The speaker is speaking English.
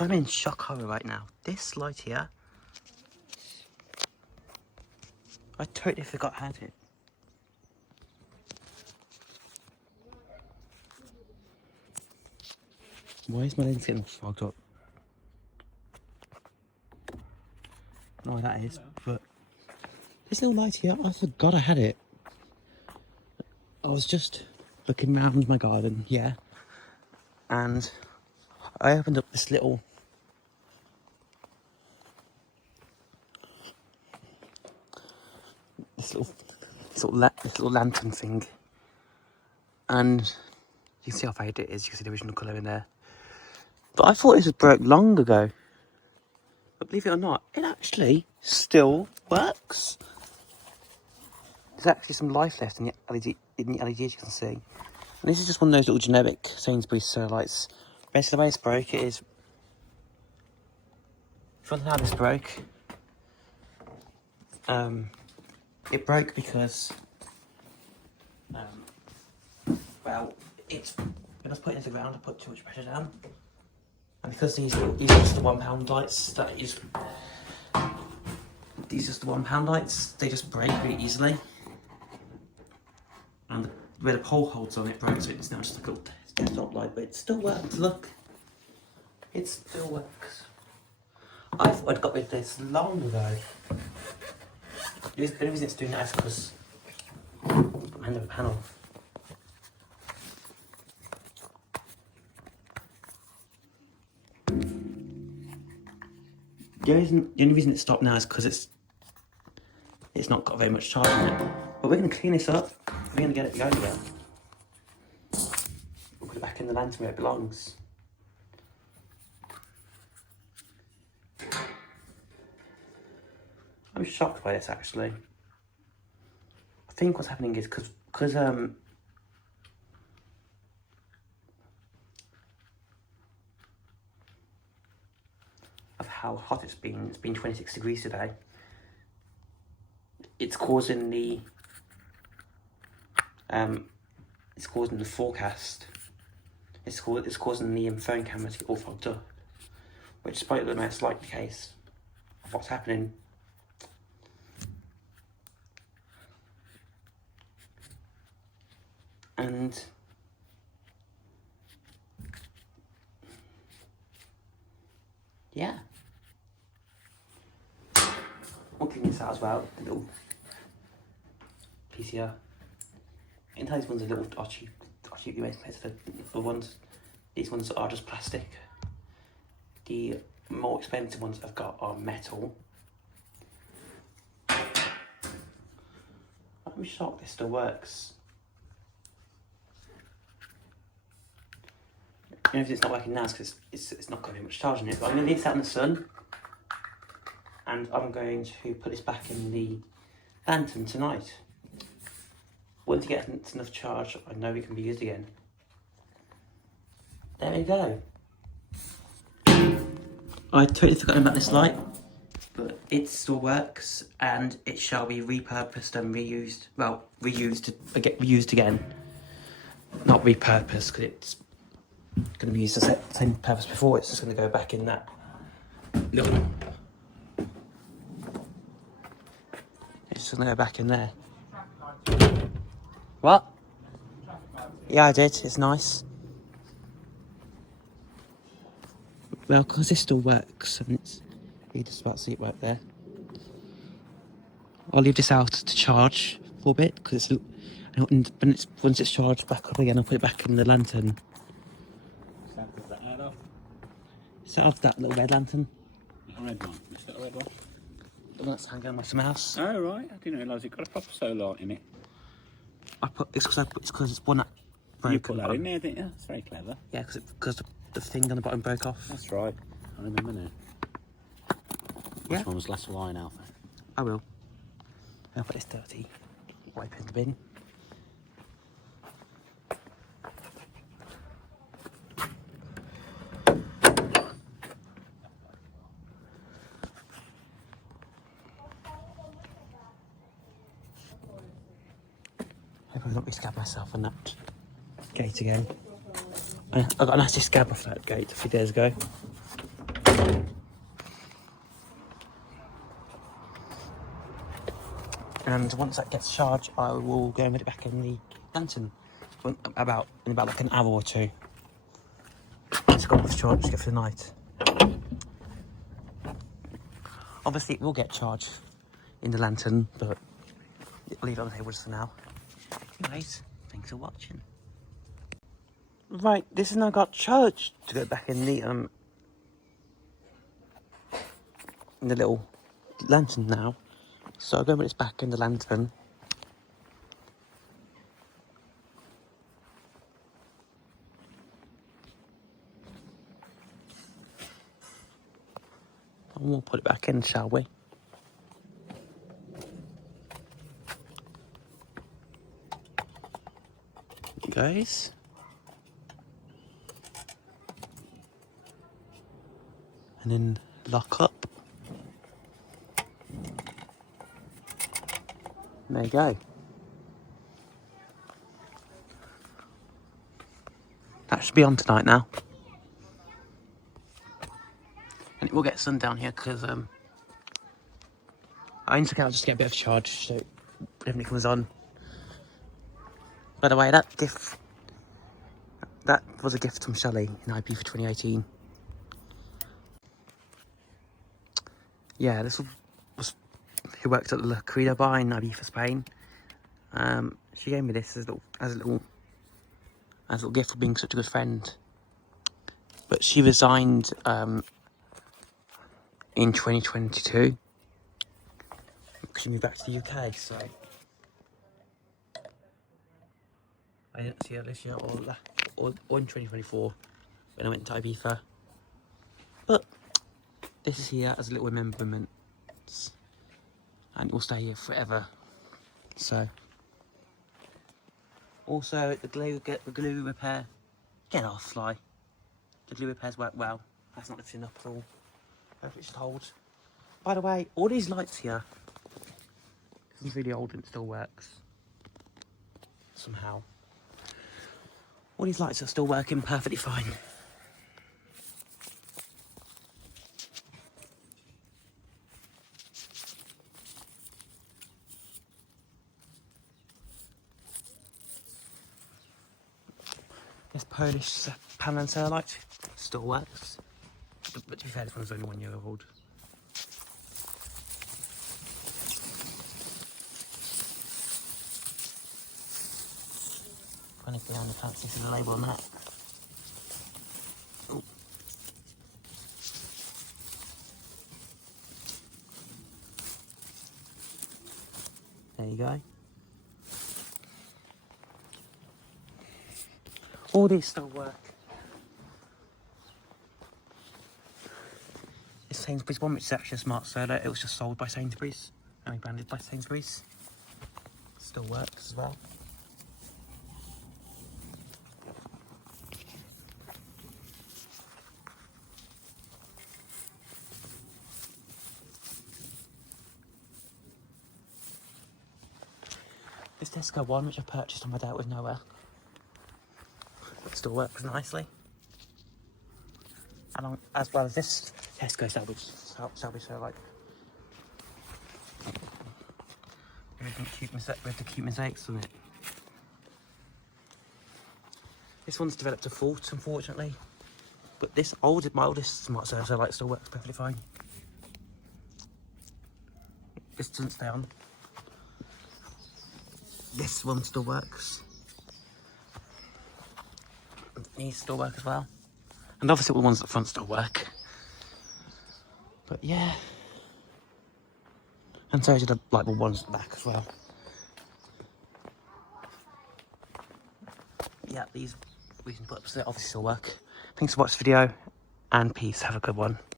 So I'm in shock horror right now. This light here, I totally forgot I had it. Why is my lens getting all fogged up? I don't know why that is, but this little light here, I forgot I had it. I was just looking around my garden, yeah, and I opened up this little lantern thing, and you can see how faded it is. You can see the original colour in there. But I thought it was broke long ago. But believe it or not, it actually still works. There's actually some life left in the LED, as you can see. And this is just one of those little generic Sainsbury's lights. Basically, the way it's broke, it is. If you want to know how this broke, it broke because, well, it's when I was putting it into the ground, I put too much pressure down, and because these are just the £1 lights these are just the £1 lights, they just break really easily, and where the pole holds on it broke, so it's now just like a little desktop light, but it still works. Look, it still works. I thought I'd got rid of this long ago. The only reason it's doing that is because I'm end of a panel. The only reason it stopped now is because it's not got very much charge in it. But we're going to clean this up. We're going to get it going again. We'll put it back in the lantern where it belongs. I'm shocked by this, actually. I think what's happening is because of how hot it's been 26 degrees today, it's causing the forecast, it's causing the phone camera to get all fogged up, which is probably the most likely case of what's happening. And yeah, we'll clean this out as well, the little PCR. And these ones are little cheaply made compared to the ones. These ones are just plastic. The more expensive ones I've got are metal. I'm shocked this still works. The only reason it's not working now is because it's not got very much charge in it. But I'm going to leave this out in the sun, and I'm going to put this back in the lantern tonight. Once it gets enough charge, I know it can be used again. There we go. I totally forgot about this light, but it still works, and it shall be repurposed and reused. Well, reused again. Not repurposed, because it's going to be used for the same purpose before. It's just going to go back in that little. It's just going to go back in there. What? Yeah, I did. It's nice. Well, because this still works, and you just about to see it work there. I'll leave this out to charge for a bit, because once it's charged back up again, I'll put it back in the lantern. Set off that little red lantern. A red one? Is that a red one? The one that's hanging on my house. Oh right, I didn't realise it got a proper solar light in it. It's because it's one that broke. You put that in there, didn't you? That's very clever. Yeah, because the thing on the bottom broke off. That's right. I remember now. Yeah. Which one was last line, Alpha? I will. I'll put this dirty wipe in the bin. Hope I've not re-scabbed myself on that gate again. I got a nasty scab off that gate a few days ago. And once that gets charged, I will go and put it back in the lantern in about like an hour or two. It's got off charge to get for the night. Obviously, it will get charged in the lantern, but I'll leave it on the table just for now. Anyways, thanks for watching. Right, this has now got charged to go back in the little lantern now. So I'll go put this back in the lantern. And we'll put it back in, shall we? Guys. And then lock up. And there you go. That should be on tonight now. And it will get sun down here because I need to just get a bit of charge so everything comes on. By the way, that was a gift from Shelley in IP for 2018. Yeah, this was who worked at the La Corrida bar in IB for Spain. She gave me this as a little gift for being such a good friend. But she resigned in 2022 because she moved back to the UK. So I didn't see her this year or in 2024 when I went to Ibiza. But this is here as a little remembrance, and it will stay here forever. So, also the glue repair. Get off, Fly. The glue repairs work well. That's not lifting up at all. Hopefully it should hold. By the way, all these lights here. This is really old and it still works. Somehow. All these lights are still working perfectly fine. This Polish panel and solar light still works. But to be fair, this one's only 1 year old. Funny thing, I can't see the label on that. Ooh. There you go. All these still work. This Sainsbury's one, which is actually a smart solar, it was just sold by Sainsbury's and branded by Sainsbury's. Still works as well. This Tesco one, which I purchased on my day out with nowhere, still works nicely. And as well as this Tesco salvage, so like everything cute with the cute mosaics on it. This one's developed a fault, unfortunately, but my oldest smart solar light still works perfectly fine. This doesn't stay on. This one still works. These still work as well. And obviously the ones at the front still work. But yeah. And so do the light bulb ones at the back as well. Yeah, these we can put up so they obviously still work. Thanks for watching this video, and peace. Have a good one.